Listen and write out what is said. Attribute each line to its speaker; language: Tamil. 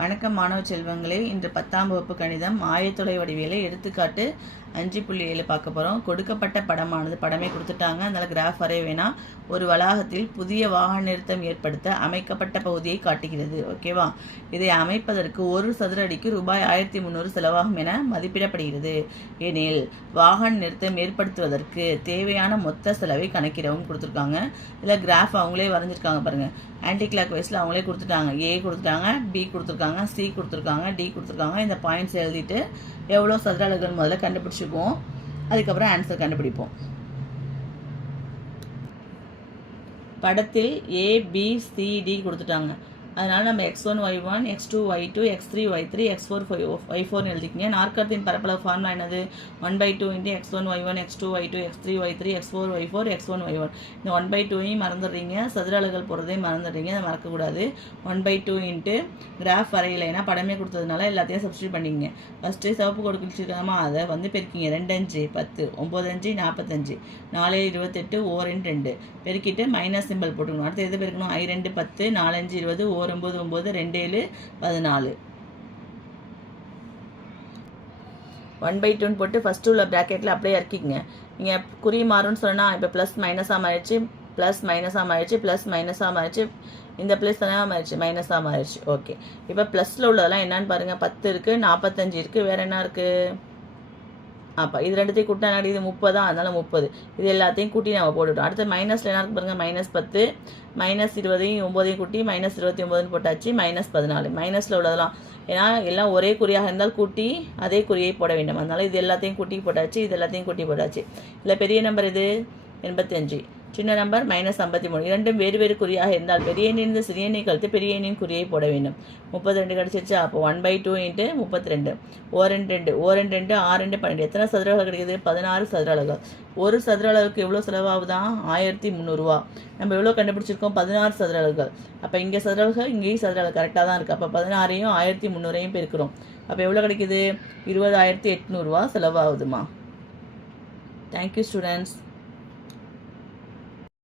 Speaker 1: வணக்கம் மாணவ செல்வங்களே. இன்று பத்தாம் வகுப்பு கணிதம். ஆயத்தொலை வடிவியலை எடுத்துக்காட்டு. அஞ்சு புள்ளி ஏழு பார்க்க போகிறோம் கொடுக்கப்பட்ட படமானது படமே கொடுத்துட்டாங்க. அதனால் கிராஃப் வரைய வேணாம். ஒரு வளாகத்தில் புதிய வாகன நிறுத்தம் ஏற்படுத்த அமைக்கப்பட்ட பகுதியை காட்டுகிறது. ஓகேவா இதை அமைப்பதற்கு ஒரு சதுர அடிக்கு ரூபாய் ஆயிரத்தி முந்நூறு செலவாகும் என மதிப்பிடப்படுகிறது. எனில் வாகன நிறுத்தம் ஏற்படுத்துவதற்கு தேவையான மொத்த செலவை கணக்கிடவும் கொடுத்துருக்காங்க. இதில் கிராஃப் அவங்களே வரைஞ்சிருக்காங்க பாருங்கள் ஆன்டி கிளாக் வைஸில் அவங்களே கொடுத்துட்டாங்க. ஏ கொடுத்துட்டாங்க பி கொடுத்துருக்காங்க சி கொடுத்துருக்காங்க டி கொடுத்துருக்காங்க. இந்த பாயிண்ட்ஸ் எழுதிட்டு எவ்வளோ சதுர அலகுகள் முதல்ல கண்டுபிடிச்சிக்குவோம் அதுக்கப்புறம் ஆன்சர் கண்டுபிடிப்போம். படத்தில் ஏ பி சி டி கொடுத்துட்டாங்க. அதனால் நம்ம x one y one x two y two x three y three x four five y ஃபோர்னு எழுதிக்கிங்க. நாற்கரத்தின் பரப்பளவு ஃபார்முலா என்னது? One by two into x one y one x two y two x three y three x four y four x one y one இந்த ஒன் பை டூவையும் மறந்துடுறீங்க. சதுர அலகுகள் போடுறதையும் மறந்துடுறீங்க. அதை மறக்கக்கூடாது. One by two into graph வரையிலைனா படமே கொடுத்ததுனால எல்லாத்தையும் சப்ஸ்டியூட் பண்ணிக்கங்க. ஃபஸ்ட்டு சிவப்பு கொடு குளிச்சிருக்காமா அதை வந்து பெருக்கிங்க. ரெண்டு அஞ்சு பத்து ஒம்பது அஞ்சு நாற்பத்தஞ்சு. நாலு இருபத்தெட்டு ஓ ரெண்டு ரெண்டு. பெருக்கிட்டு மைனஸ் சிம்பிள் போட்டுக்கணும். அடுத்து எது பெருக்கணும்? ஐ ரெண்டு பத்து நாலஞ்சு இருபது ஓ ஒம்பது ஒம்பது ரெண்டு ஏழு பதினாலு. ஒன் பை டூன்னு போட்டு ஃபஸ்ட்டு உள்ள ப்ராக்கெட்டில் அப்படியே இறக்கிங்க நீங்கள் குறி மாறும்னு சொன்னால் இப்போ ப்ளஸ் மைனஸாக மாறிடுச்சு ப்ளஸ் மைனஸாக மாறிடுச்சு ப்ளஸ் மைனஸாக மாறிடுச்சு. இந்த ப்ளஸ் தானே மாறிடுச்சு மைனஸாக மாறிடுச்சு. ஓகே இப்போ ப்ளஸில் உள்ளதெல்லாம் என்னன்னு பாருங்கள் பத்து இருக்குது நாற்பத்தஞ்சு இருக்குது வேறு என்ன இருக்குது அப்போ இது ரெண்டுத்தையும் கூட்டினா என்ன இது முப்பதா அதனால் முப்பது. இது எல்லாத்தையும் கூட்டி நம்ம போட்டுவிட்டோம் அடுத்து மைனஸில் என்ன பாருங்கள் மைனஸ் பத்து மைனஸ் இருபதையும் ஒம்போதையும் கூட்டி மைனஸ் இருபத்தி ஒம்போதுன்னு போட்டாச்சு. மைனஸ் பதினாலு. மைனஸில் உள்ளதெல்லாம் ஏன்னா எல்லாம் ஒரே குறியாக இருந்தால் கூட்டி அதே குறியை போட வேண்டும். அதனால் இது எல்லாத்தையும் கூட்டி போட்டாச்சு இது எல்லாத்தையும் கூட்டி போட்டாச்சு. இல்லை பெரிய நம்பர் இது எண்பத்தஞ்சு சின்ன நம்பர் மைனஸ் ஐம்பத்தி மூணு. இரண்டும் வேறு வேறு குறியாக இருந்தால் பெரிய எண்ணிலிருந்து சிறிய எண்ணை கழித்து பெரிய எண்ணின் குறியை போட வேண்டும். முப்பத்தி ரெண்டு கிடச்சிருச்சு அப்போ ஒன் பை டூ இன்ட்டு முப்பத்தி ரெண்டு ஓ ரெண்டு ரெண்டு ஓ ரெண்டு ரெண்டு ஆறு ரெண்டு பன்னெண்டு. எத்தனை சதுர அலகு கிடைக்குது? பதினாறு சதுர அலகுகள் ஒரு சதுர அளவுக்கு எவ்வளோ செலவாகுதான் ஆயிரத்தி முந்நூறுரூவா நம்ம எவ்வளோ கண்டுபிடிச்சிருக்கோம்? பதினாறு சதுர அலகுகள். அப்போ இங்கே சதுர அலகு இங்கேயும் சதுர அலகு கரெக்டாக தான் இருக்குது அப்போ பதினாறையும் ஆயிரத்தி முந்நூறையும் பெருக்கிறோம். அப்போ எவ்வளோ கிடைக்குது? இருபதாயிரத்தி எட்நூறுரூவா செலவாகுதுமா. Thank you students